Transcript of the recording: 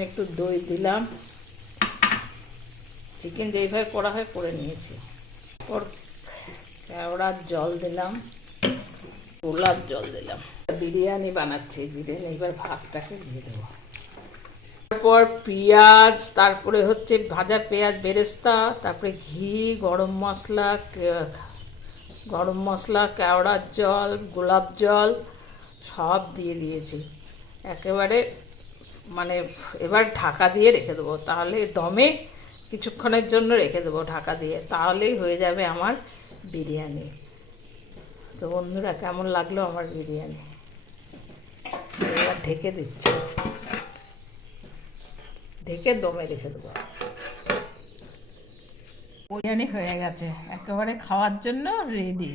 আমি একটু দই দিলাম, চিকেন যেইভাবে করা হয় করে নিয়েছি। ওর কেওড়ার জল দিলাম, গোলাপ জল দিলাম। বিরিয়ানি বানাচ্ছি, বিরিয়ানি এবার ভাতটাকে দিয়ে দেবো। তারপর পেঁয়াজ, তারপরে হচ্ছে ভাজা পেঁয়াজ বেরেস্তা, তারপরে ঘি, গরম মশলা, কেওড়ার জল, গোলাপ জল সব দিয়ে দিয়েছি একেবারে। মানে এবার ঢাকা দিয়ে রেখে দেবো, তাহলে দমে কিছুক্ষণের জন্য রেখে দেবো ঢাকা দিয়ে, তাহলেই হয়ে যাবে আমার বিরিয়ানি। তো বন্ধুরা, কেমন লাগলো আমার বিরিয়ানি? এবার ঢেকে দিচ্ছি, ঢেকে দমে রেখে দেবো। বিরিয়ানি হয়ে গেছে, একেবারে খাওয়ার জন্য রেডি।